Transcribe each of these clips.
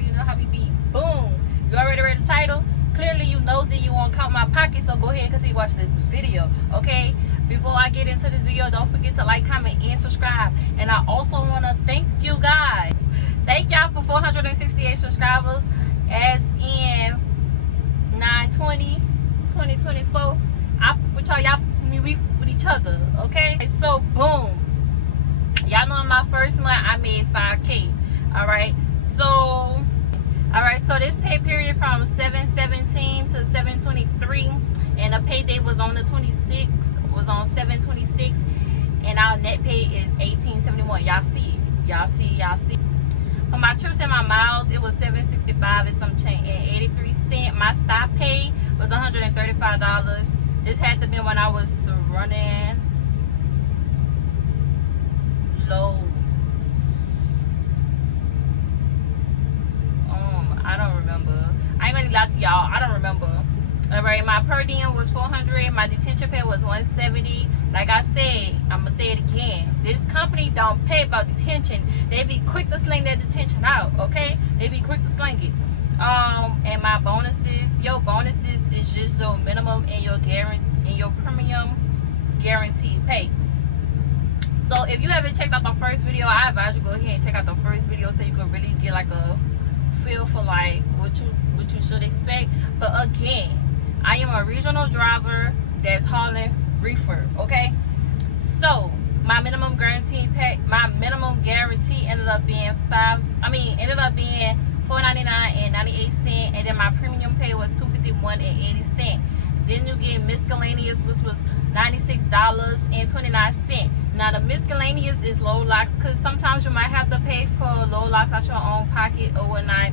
already know how we be. Boom. You already read the title? Clearly you nosy, you won't count my pocket, so go ahead and continue watching this video, okay? Before I get into this video, don't forget to like, comment, and subscribe. And I also want to thank you guys. Thank y'all for 468 subscribers as in 9/20/2024. With y'all we with each other, okay? So boom. Y'all know in my first month I made 5K. Alright. So this pay period from 7/17 to 7/23, and the pay date was on the 26th, was on 7/26, and our net pay is 18.71. Y'all see it. Y'all see. For my trips and my miles, it was $7.65 and some change and 83 cents. My stop pay was $135. This had to be when I was running low. I don't remember. I ain't gonna lie to y'all. I don't remember. Alright, my per diem was $400. My detention pay was $170. Like I said, I'm gonna say it again. This company don't pay about detention. They be quick to sling that detention out. Okay, they be quick to sling it. And my bonuses, your bonuses is just your minimum and your premium guaranteed pay. So if you haven't checked out the first video, I advise you go ahead and check out the first video so you can really get like a feel for like what you should expect. But again, I am a regional driver that's hauling reefer, okay? So my minimum guarantee ended up being $4.99.98, and then my premium pay was $251.80. Then you get miscellaneous, which was $96.29. Now the miscellaneous is low locks, because sometimes you might have to pay for low locks out your own pocket or whatnot.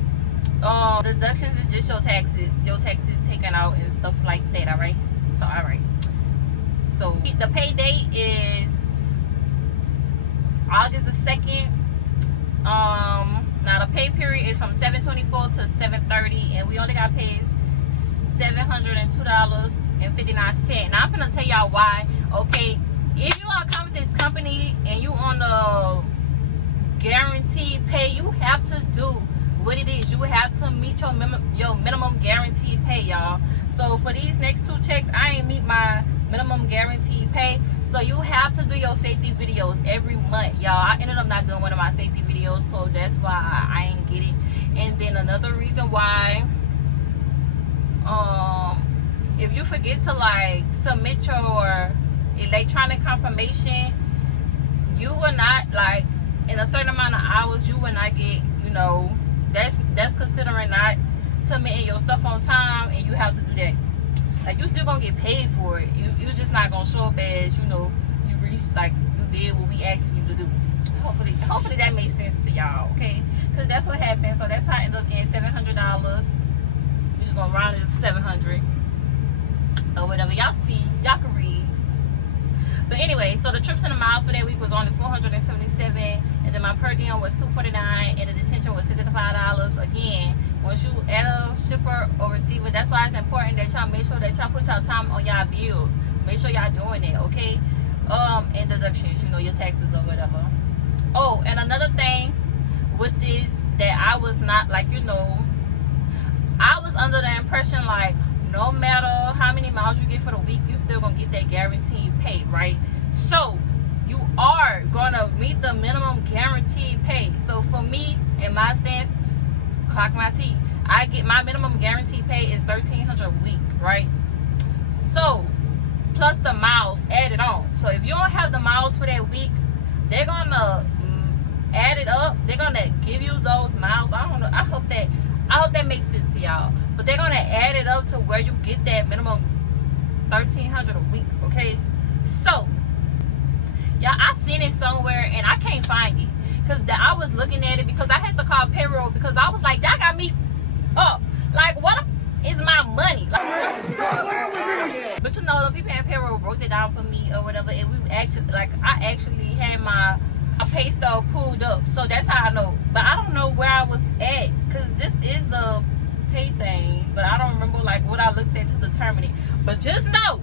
Deductions is just your taxes taken out and stuff like that. Alright, so the pay date is August the 2nd. Now the pay period is from 7/24 to 7/30, and we only got paid $702.59. Now I'm gonna tell y'all why. Okay, if you are coming with this company and you on the guaranteed pay, you have to do what it is. You have to meet your minimum guaranteed pay, y'all. So for these next 2 checks, I ain't meet my minimum guaranteed pay. So you have to do your safety videos every month, y'all. I ended up not doing one of my safety videos, so that's why I ain't get it. And then another reason why, if you forget to like submit your electronic confirmation, you will not, like, in a certain amount of hours, you will not get, that's considering not submitting your stuff on time, and you have to do that. Like, you still gonna get paid for it. You just not gonna show up as, you reached, like, you did what we asked you to do. Hopefully that makes sense to y'all, okay? Because that's what happened. So that's how I ended up getting $700. We're just gonna round it to 700 or whatever. Y'all see, y'all can read. But anyway, so the trips and the miles for that week was only $477, and then my per diem was $249, and the detention was $55. Again, once you add a shipper or receiver, that's why it's important that y'all make sure that y'all put y'all time on y'all bills. Make sure y'all doing it, okay? And deductions, your taxes or whatever. Oh, and another thing with this that I was not, like, I was under the impression, like, no matter how many miles you get for the week, you still gonna get that guaranteed pay, right? So you are gonna meet the minimum guaranteed pay. So for me, in my stance, clock my T, I get my minimum guaranteed pay is $1,300 a week, right? So plus the miles added on. So if you don't have the miles for that week, they're gonna add it up. They're gonna give you those miles. I don't know. I hope that makes sense to y'all. But they're gonna add it up to where you get that minimum $1,300 a week, okay? So, y'all, I seen it somewhere and I can't find it, because I was looking at it because I had to call Payroll, because I was like, that got me up. Like, what is my money? Like, but the people at Payroll broke it down for me or whatever, and I actually had my pay stub pulled up, so that's how I know. But I don't know where I was at, because this is the pay thing, but I don't remember like what I looked at to determine it. But just know,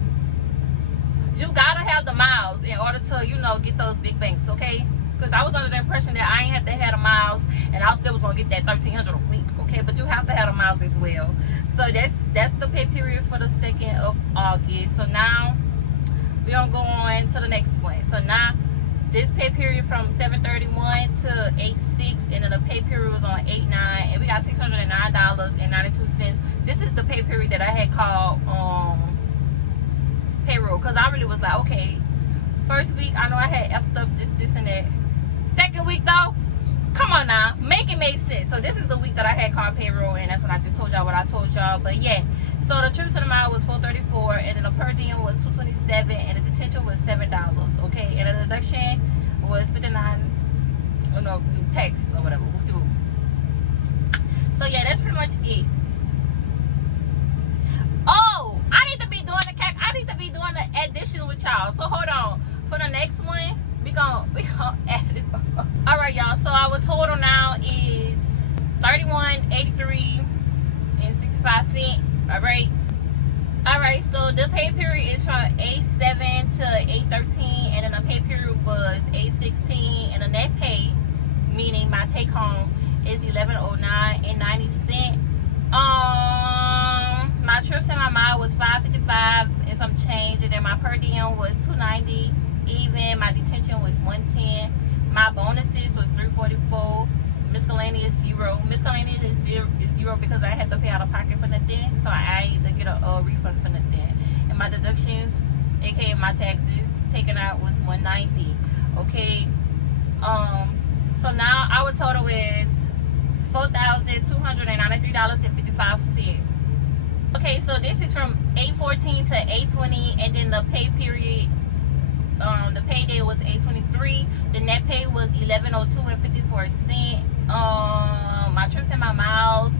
you gotta have the miles in order to, get those big banks, okay? Because I was under the impression that I ain't have to have the miles, and I still was gonna get that $1,300 a week, okay? But you have to have the miles as well. So that's the pay period for the 2nd of August. So now we're gonna go on to the next one. So now this pay period from 7/31 to 8/6, and then the pay period was on 8/9, and we got $609.92. This is the pay period that I had called payroll, because I really was like, okay, first week I know I had effed up this and that. Second week though, come on now, make it make sense. So this is the week that I had called payroll, and that's when I just told y'all what I told y'all. But yeah, so the trips to the mile was $434, and then the per diem was $227, and the detention was $7. Okay, and the deduction was $59. You know, taxes or whatever we do. So yeah, that's pretty much it. Oh, I need to be doing the addition with y'all. So hold on, for the next one we gonna add it up. All right, y'all, so our total now is $31.83.65. All right, so the pay period is from 8/7 to 8/13, and then the pay period was 8/16, and the net pay, meaning my take home, is $11.09.90. My trips and my mile was $555 and some change, and then my per diem was $290 even. My detention was $110. My bonuses was $344. Miscellaneous $0. Miscellaneous is zero because I had to pay out of pocket for nothing, so I either get a refund for nothing. And my deductions, aka my taxes, taken out was $190. Okay. So now our total is $4,293.55. Okay, so this is from 8/14 to 8/20, and then the pay period, the payday was 8/23. The net pay was $11.02.54. My trips and my miles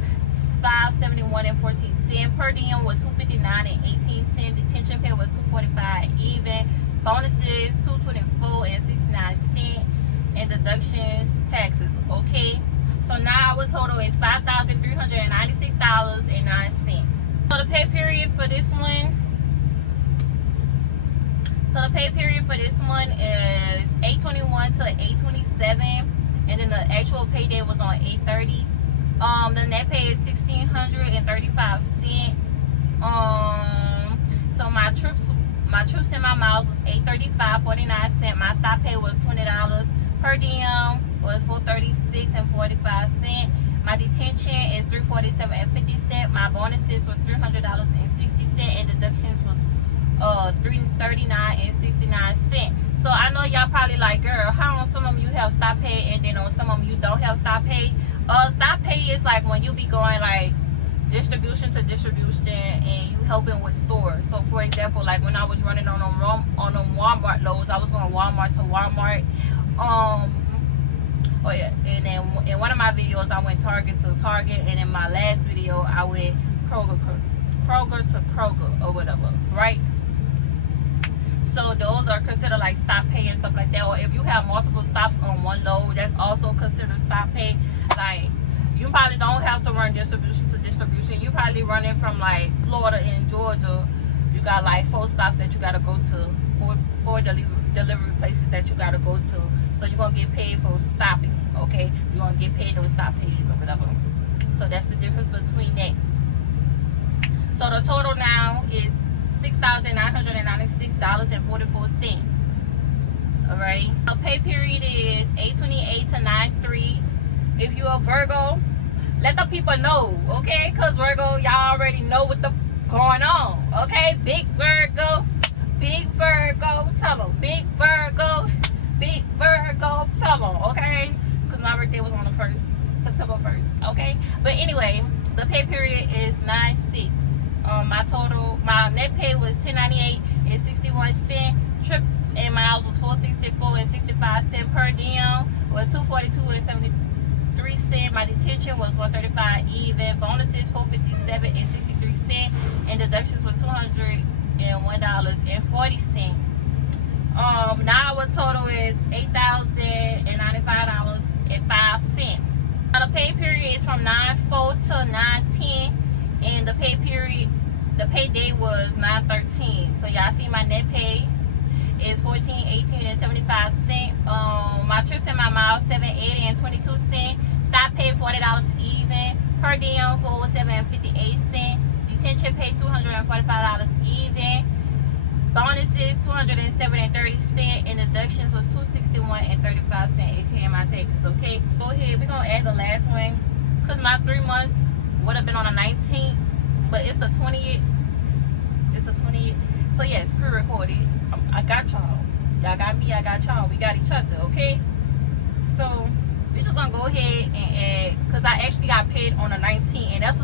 $571.14. Per diem was $259.18. Detention pay was $245 even. Bonuses $224.69, and deductions, taxes. Okay, so now our total is $5,396.09. So the pay period for this one. So the pay period for this one is 8/21 to 8/27, and then the actual payday was on 8/30. The net pay is $1,635. So my trips and my miles was $835.49. My stop pay was $20. Per diem was $436.45. My detention is $347.50. My bonuses was $300.60, and deductions was $339.69. So I know y'all probably like, girl, how on some of you have stop pay and then on some of you don't have stop pay? Stop pay is like when you be going like distribution to distribution and you helping with stores. So for example, like when I was running on them Walmart loads, I was going Walmart to Walmart. Oh yeah, and then in one of my videos I went Target to Target, and in my last video I went Kroger to Kroger or whatever, right? So those are considered like stop pay and stuff like that. Or if you have multiple stops on one load, that's also considered stop pay. Like you probably don't have to run distribution to distribution. You probably running from like Florida and Georgia. You got like 4 stops that you gotta go to, four delivery places that you gotta go to. So you're gonna get paid for stopping, okay? You're gonna get paid those stop pays or whatever. So that's the difference between that. So the total now is $6,996.44. All right. The pay period is 8/28 to 9/3. If you're a Virgo, let the people know, okay? Cause Virgo, y'all already know what the going on, okay? Big Virgo, tell them. Big Virgo, tell them, okay? Because my birthday was on the 1st, September 1st, okay? But anyway, the pay period is 9/6. My net pay was $10.98.61. Trips and miles was $464.65. Per diem was $242.73. My detention was $135 even. Bonuses $457.63, and deductions was $201.40. Now our total is $8,095.05. Now the pay period is from 9/4 to 9/10, and the pay day was 9/13. So y'all see my net pay is $14.18.75. My trips and my miles $7.80.22. Stop pay $40 even. Per diem $407.58. Detention pay $245 even. Bonuses $207.30, and deductions was $261.35. aka my taxes. Okay, go ahead, we're gonna add the last one because my 3 months would have been on the 19th, but it's the 20th. It's the 20th. So yes, pre-recorded. I got y'all. Y'all got me, I got y'all. We got each other. Okay, so we're just gonna go ahead and add, because I actually got paid on the 19th, and that's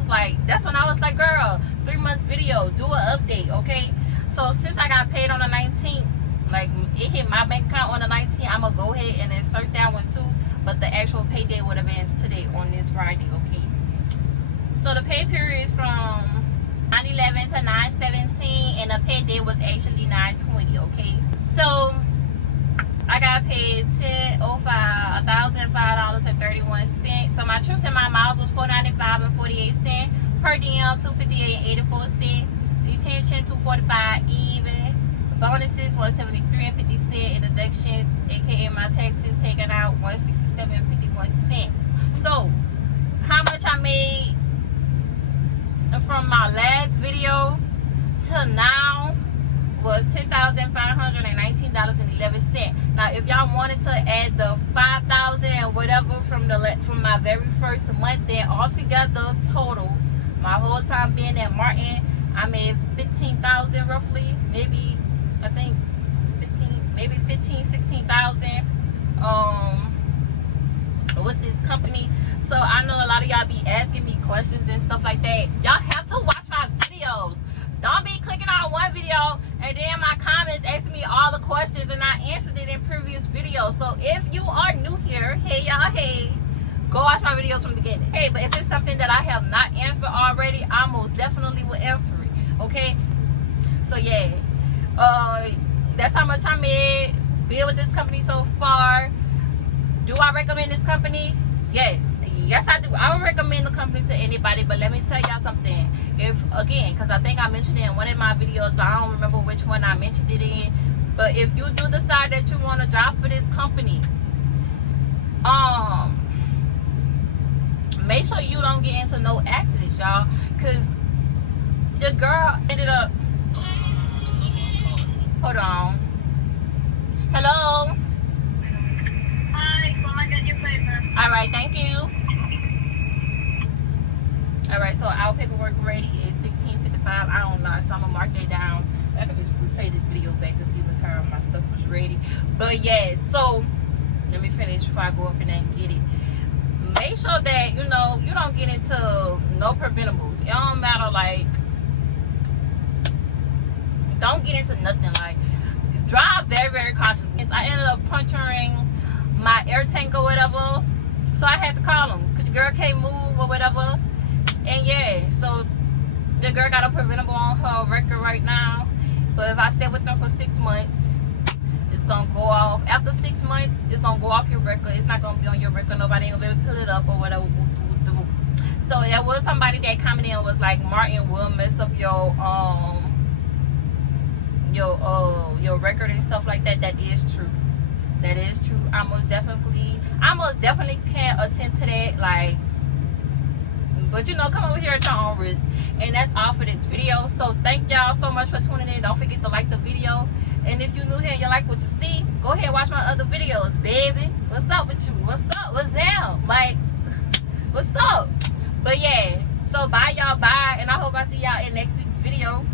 when I was like, girl, 3 months video, do an update. Okay, so since I got paid on the 19th, like it hit my bank account on the 19th, I'm gonna go ahead and insert that one too, but the actual pay day would have been today on this Friday. Okay, so the pay period is from 9/11 to 9/17, and the pay day was actually 9/20. Okay, so I got paid $1,005.31. So my trips and my miles was $495.48. Per diem $258.84. Detention $245 even. Bonuses $173.50, and deductions, aka my taxes, taken out $167.51. So how much I made from my last video to now was $10,519.11. Now, if y'all wanted to add the $5,000 and whatever from my very first month, then altogether total, my whole time being at Marten, I made $15,000 roughly, maybe I think 16,000 with this company. So I know a lot of y'all be asking me questions and stuff like that. Y'all have to watch my videos. Don't be clicking on one video and then my comments asking me all the questions and I answered it in previous videos. So if you are new here, hey y'all, hey, go watch my videos from the beginning. Hey, but if it's something that I have not answered already, I most definitely will answer it. Okay, so yeah, that's how much I made being with this company so far. Do I recommend this company? Yes I do. I would recommend the company to anybody, but let me tell y'all something. If again, because I think I mentioned it in one of my videos, but I don't remember which one I mentioned it in. But if you do decide that you want to drive for this company, make sure you don't get into no accidents, y'all, because your girl ended up. Hold on. Hello. Hi, come and get your paper. All right, thank you. All right, so our paperwork ready is 16:55. I don't know, so I'm gonna mark that down. I can just play this video back to see what time my stuff was ready. But yeah, so let me finish before I go up in there and get it. Make sure that you don't get into no preventables. It don't matter, like, don't get into nothing. Like, drive very, very cautious. I ended up puncturing my air tank or whatever, so I had to call them because your girl can't move or whatever. And yeah, so the girl got a preventable on her record right now, but if I stay with them for 6 months, it's gonna go off. After 6 months, it's gonna go off your record. It's not gonna be on your record. Nobody ain't gonna be able to pull it up or whatever. So there was somebody that commented and was like, Marten will mess up your record and stuff like that. That is true. That is true. I most definitely can attend to that. Like, but come over here at your own risk. And that's all for this video. So thank y'all so much for tuning in. Don't forget to like the video. And if you're new here and you like what you see, go ahead and watch my other videos, baby. What's up with you? What's up? What's down? Like, what's up? But yeah, so bye y'all, bye. And I hope I see y'all in next week's video.